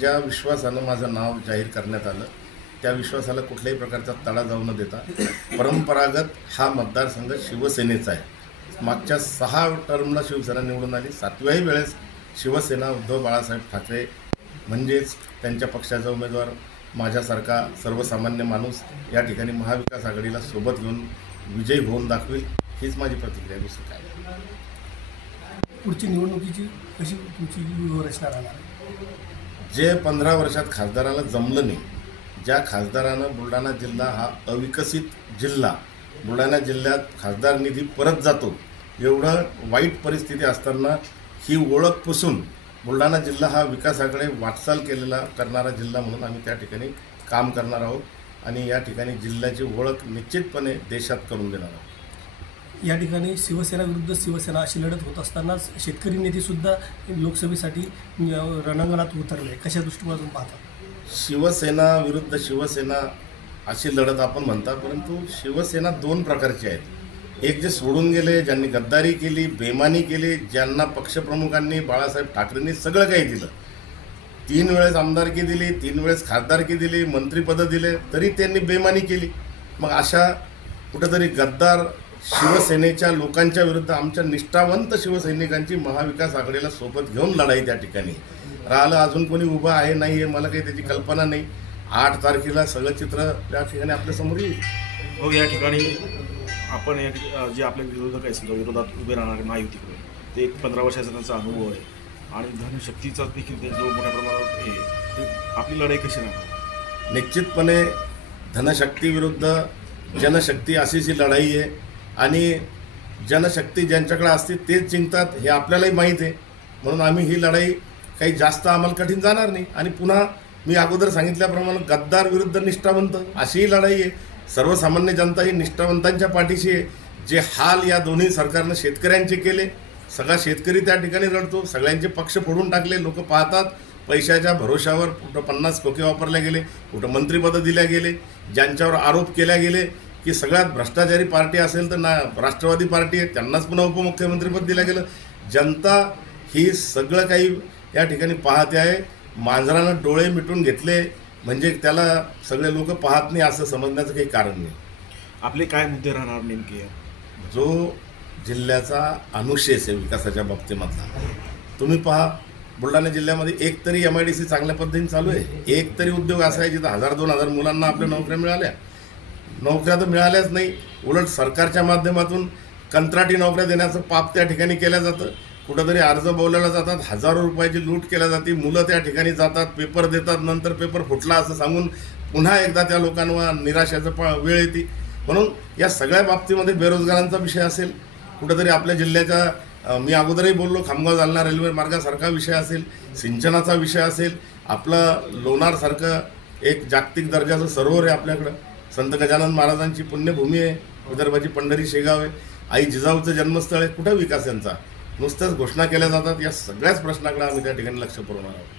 ज्या विश्वासानं माझं नाव जाहीर करण्यात आलं त्या विश्वासाला कुठल्याही प्रकारचा तडा जाऊ न देता परंपरागत हा मतदारसंघ शिवसेनेचा आहे। मागच्या 6 टर्मला शिवसेना निवडून आली, 7व्याही वेळेस शिवसेना उद्धव बाळासाहेब ठाकरे म्हणजेच त्यांच्या पक्षाचा उमेदवार माझ्यासारखा सर्वसामान्य माणूस या ठिकाणी महाविकास आघाडीला सोबत घेऊन विजयी होऊन दाखवेल, हीच माझी प्रतिक्रिया। दुसरं काय पुढची निवडणुकीची कशी तुमची व्यूहरचना राहणार आहे? जे 15 वर्षात खासदाराला जमलं नाही, ज्या खासदारानं बुलढाणा जिल्हा हा अविकसित जिल्हा, बुलढाणा जिल्ह्यात खासदार निधी परत जातो एवढं वाईट परिस्थिती असताना ही ओळख पुसून बुलढाणा जिल्हा हा विकासाकडे वाटचाल करणारा जिल्हा म्हणून आम्ही त्या ठिकाणी काम करणार आहोत आणि या ठिकाणी जिल्ह्याची ओळख निश्चितपणे देशात करून देणार आहोत। या ठिकाणी शिवसेना विरुद्ध शिवसेना अशी लढत होत असतानाच शेतकरी नेतेसुद्धा लोकसभेसाठी रणांगणात उतरले, कशा दृष्टिकोनातून पाहता? शिवसेना विरुद्ध शिवसेना अशी लढत आपण म्हणता, परंतु शिवसेना 2 प्रकारची आहेत। एक जे सोडून गेले, ज्यांनी गद्दारी केली, बेमानी केली, ज्यांना पक्षप्रमुखांनी बाळासाहेब ठाकरेंनी सगळं काही दिलं, 3 वेळेस आमदारकी दिली, 3 वेळेस खासदारकी दिली, मंत्रिपदं दिले, तरी त्यांनी बेमानी केली। मग अशा कुठेतरी गद्दार शिवसेनेच्या लोकांच्या विरुद्ध आमच्या निष्ठावंत शिवसैनिकांची महाविकास आघाडीला सोबत घेऊन लढाई त्या ठिकाणी राहिलं। अजून कोणी उभं आहे नाही आहे मला काही त्याची कल्पना नाही। 8 तारखेला सगळं चित्र त्या ठिकाणी आपल्यासमोर येईल। हो, या ठिकाणी आपण जे आपले विरोधक आहेत समजा विरोधात उभे राहणारे महायुतीकडे, ते एक 15 वर्षाचा त्यांचा अनुभव आहे आणि धनशक्तीचा देखील ते जो मोठ्या प्रमाणात आहे, ते आपली लढाई कशी राहणार? निश्चितपणे धनशक्ती विरुद्ध जनशक्ती अशीच ही लढाई आहे आणि जनशक्ती ज्यांच्याकडे असते तेच जिंकतात हे आपल्यालाही माहीत आहे। म्हणून आम्ही ही लढाई काही जास्त आम्हाला कठीण जाणार नाही आणि पुन्हा मी अगोदर सांगितल्याप्रमाणे गद्दार विरुद्ध निष्ठावंत अशी ही लढाई आहे। सर्वसामान्य जनता ही निष्ठावंतांच्या पाठीशी आहे। जे हाल या दोन्ही सरकारनं शेतकऱ्यांचे केले, सगळा शेतकरी त्या ठिकाणी रडतो, सगळ्यांचे पक्ष फोडून टाकले। लोक पाहतात पैशाच्या भरोशावर कुठं 50 खोके वापरले गेले, कुठं मंत्रिपदं दिल्या गेले, ज्यांच्यावर आरोप केल्या गेले की सगळ्यात भ्रष्टाचारी पार्टी असेल तर ना राष्ट्रवादी पार्टी आहे, त्यांनाच पुन्हा उपमुख्यमंत्रीपद दिलं गेलं। जनता ही सगळं काही या ठिकाणी पाहते आहे। मांजरानं डोळे मिटून घेतले म्हणजे त्याला सगळे लोक पाहत नाही असं समजण्याचं काही कारण नाही। आपले काय मुद्दे राहणार नेमके? जो जिल्ह्याचा अनुशेष आहे विकासाच्या बाबतीमधला, तुम्ही पहा बुलढाणा जिल्ह्यामध्ये एक तरी MIDC चांगल्या पद्धतीने चालू आहे, एक तरी उद्योग असा आहे जिथं 1000-2000 मुलांना आपल्या नोकऱ्या मिळाल्या। नोकऱ्या तर मिळाल्याच नाही, उलट सरकारच्या माध्यमातून कंत्राटी नोकऱ्या देण्याचं पाप त्या ठिकाणी केलं जातं। कुठंतरी अर्ज बोलवल्या जातात, हजारो रुपयाची लूट केल्या जाते, मुलं त्या ठिकाणी जातात, पेपर देतात, नंतर पेपर फुटला असं सांगून पुन्हा एकदा त्या लोकांवर निराशाचं वेळ येते। म्हणून या सगळ्या बाबतीमध्ये बेरोजगारांचा विषय असेल, कुठंतरी आपल्या जिल्ह्याच्या मी अगोदरही बोललो खामगाव जालना रेल्वे मार्गासारखा विषय असेल, सिंचनाचा विषय असेल, आपलं लोणारसारखं एक जागतिक दर्जाचं सरोवर आहे आपल्याकडं, संत गजानन महाराजांची पुण्यभूमी आहे, विदर्भाची पंढरी शेगाव आहे, आई जिजाऊचं जन्मस्थळ आहे, कुठं विकास यांचा? नुसत्याच घोषणा केल्या जातात। या सगळ्याच प्रश्नाकडे आम्ही त्या ठिकाणी लक्ष पुरवणार आहोत।